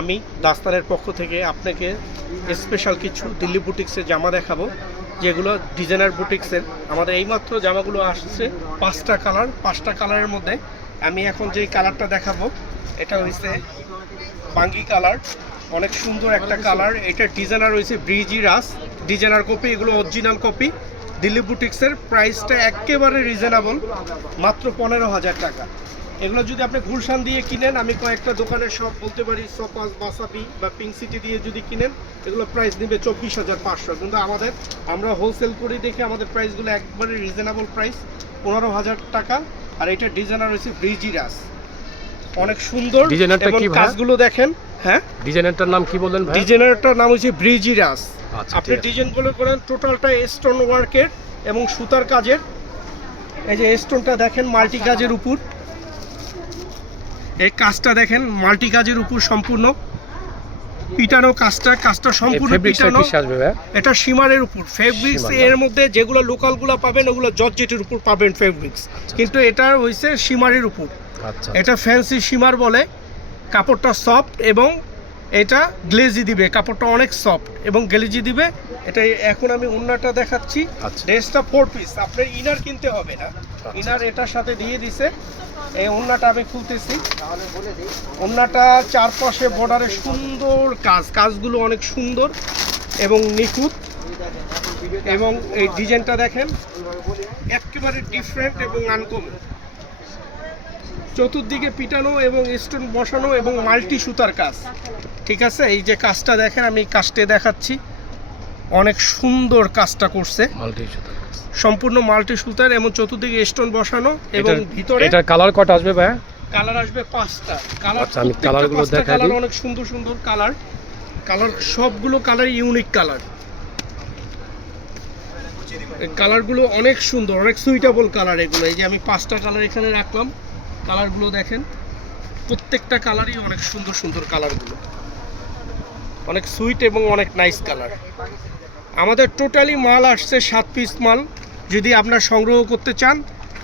আমি দাস্তানের পক্ষ থেকে আপনাকে স্পেশাল কিছু দিল্লি বুটিক্সের জামা দেখাবো, যেগুলো ডিজাইনার বুটিক্সের। আমাদের এইমাত্র জামাগুলো আসছে 5টা কালার, 5টা কালারের মধ্যে আমি এখন যেই কালারটা দেখাবো এটা হয়েছে বাঙ্গি কালার, অনেক সুন্দর একটা কালার। এটা ডিজাইনার হয়েছে ব্রিজি রাস, ডিজাইনার কপি, এগুলো অরিজিনাল কপি। দিল্লি বুটিক্সের প্রাইসটা একেবারে রিজনেবল, মাত্র 15,000 টাকা। এগুলো যদি আপনি গুলশান দিয়ে কিনেন, আমি কয়েকটা দোকানের সব বলতে পারি, সপাস, বাসাবি বা পিঙ্ক সিটি দিয়ে যদি কিনেন, এগুলো প্রাইস নেবে 24,500। কিন্তু আমরা হোলসেল করি দেখে আমাদের প্রাইসগুলো একবারে রিজনেবল প্রাইস, 15,000 টাকা। আর এটা ডিজাইনার হয়েছে ব্রিজি রাস, অনেক সুন্দর। ডিজাইনারটা কি ভাই? কাজগুলো দেখেন। হ্যাঁ, ডিজাইনারটার নাম কি বললেন ভাই? ডিজাইনারটার নাম হচ্ছে ব্রিজি রাস। আচ্ছা, আপনি ডিজাইনগুলো করেন টোটালটা স্টোন ওয়ার্কের এবং সুতার কাজের। এই যে স্টোনটা দেখেন মাল্টি কাজের উপর, এই কাজটা দেখেন মাল্টি কাজের উপর সম্পূর্ণ পিটানো কাজটা সম্পূর্ণ পিটানো। এটা শিমারের উপর ফেব্রিক্স, এর মধ্যে যেগুলো লোকালগুলো পাবেন ওগুলো জর্জেটের উপর পাবেন ফেব্রিক্স, কিন্তু এটা হইছে শিমারের উপর। আচ্ছা, এটা ফ্যান্সি শিমার বলে। কাপড়টা সফট এবং এটা গ্লেজি দিবে, কাপড়টা অনেক সফট এবং গ্লেজি দিবে। এটা এখন আমি ওন্নাটা দেখাচ্ছি। ড্রেসটা 4 পিস, আপনার ইনার কিনতে হবে না, ইনার এটার সাথে দিয়ে দিছে। এই ওন্নাটা আমি খুলতেছি। ওন্নাটা চারপাশে বর্ডারে সুন্দর কাজগুলো অনেক সুন্দর এবং নিখুঁত। এবং এই ডিজাইনটা দেখেন একেবারে ডিফারেন্ট এবং আনকমন, চতুর্দিকে পিটানো এবং স্টোন বসানো এবং মাল্টি সুতার কাজ। ঠিক আছে, এই যে কাজটা দেখেন, আমি কাজটা দেখাচ্ছি, অনেক সুন্দর কাজটা করছে, সম্পূর্ণ মাল্টি সুতার এবং চতুর্দিকে স্টোন বসানো। এবং ভিতরে এটা কালার কত আসবে ভাই? কালার আসবে 5টা কালার। আচ্ছা, আমি কালারগুলো দেখাই দিই। অনেক সুন্দর সুন্দর কালার, সবগুলো কালার ইউনিক কালার। কালারগুলো অনেক সুন্দর, অনেক সুইটেবল কালার এগুলো। এই যে আমি 5টা কালার এখানে রাখলাম, কালারগুলো দেখেন, প্রত্যেকটা কালারই অনেক সুন্দর সুন্দর কালারগুলো, অনেক সুইট এবং অনেক নাইস কালার। আমাদের টোটালি মাল আসছে 7 পিস মাল। যদি আপনার সংগ্রহ করতে চান,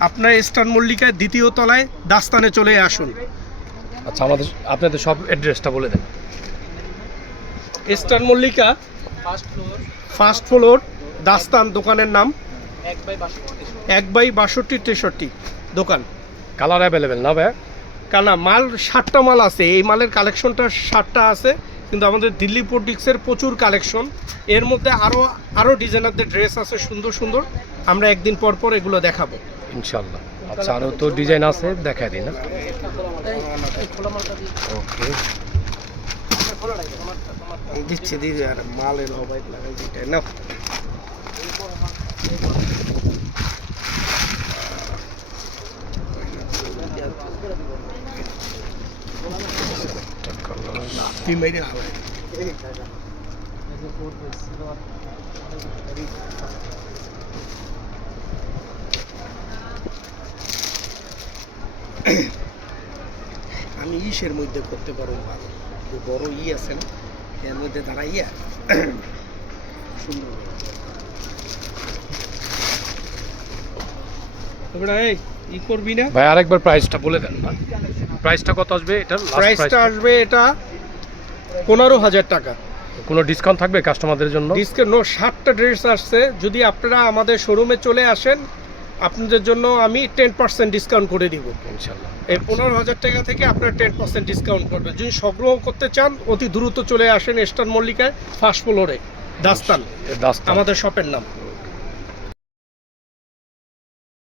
আপনার ইস্টার্ন মল্লিকায় 2য় তলায় দাস্তানে চলে আসুন। আচ্ছা, আপনাদের সব অ্যাড্রেসটা বলে দেন। ইস্টার্ন মল্লিকা ফার্স্ট ফ্লোর, দাস্তান দোকানের নাম, 1/62-63 দোকান। কালার অ্যাভেলেবেল না ভাই? কালার মাল 60টা মাল আছে, এই মালের কালেকশনটা 60টা আছে, কিন্তু আমাদের দিল্লি বুটিক্সের প্রচুর কালেকশন। এর মধ্যে আরও ডিজাইনারদের ড্রেস আছে সুন্দর সুন্দর, আমরা একদিন পর পর এগুলো দেখাবো ইনশাআল্লাহ। আচ্ছা, আরও তো ডিজাইন আছে, দেখাই দিন না? ওকে, দিচ্ছি দিদি, আর মালের অবাইট লাগাই দিতে না। আমি ইসের মধ্যে করতে পারবো ভালো, বড় আছে না, এর মধ্যে দাঁড়াইয়া সুন্দর। ই করবি না ভাই? আরেকবার প্রাইসটা বলে দেন না, প্রাইসটা কত আসবে? এটা প্রাইসটা আসবে এটা 15,000 টাকা। কোনো ডিসকাউন্ট থাকবে কাস্টমারদের জন্য? ডিসকাউন্ট 60টা ড্রেস আসছে, যদি আপনারা আমাদের শোরুমে চলে আসেন, আপনাদের জন্য আমি 10% ডিসকাউন্ট করে দিব ইনশাআল্লাহ। এই 15,000 টাকা থেকে আপনারা 10% ডিসকাউন্ট করবেন। যদি সংগ্রহ করতে চান, অতি দ্রুত চলে আসেন ইস্টার্ন মল্লিকায় ফার্স্ট ফ্লোরে, দাস্তান আমাদের শপের নাম।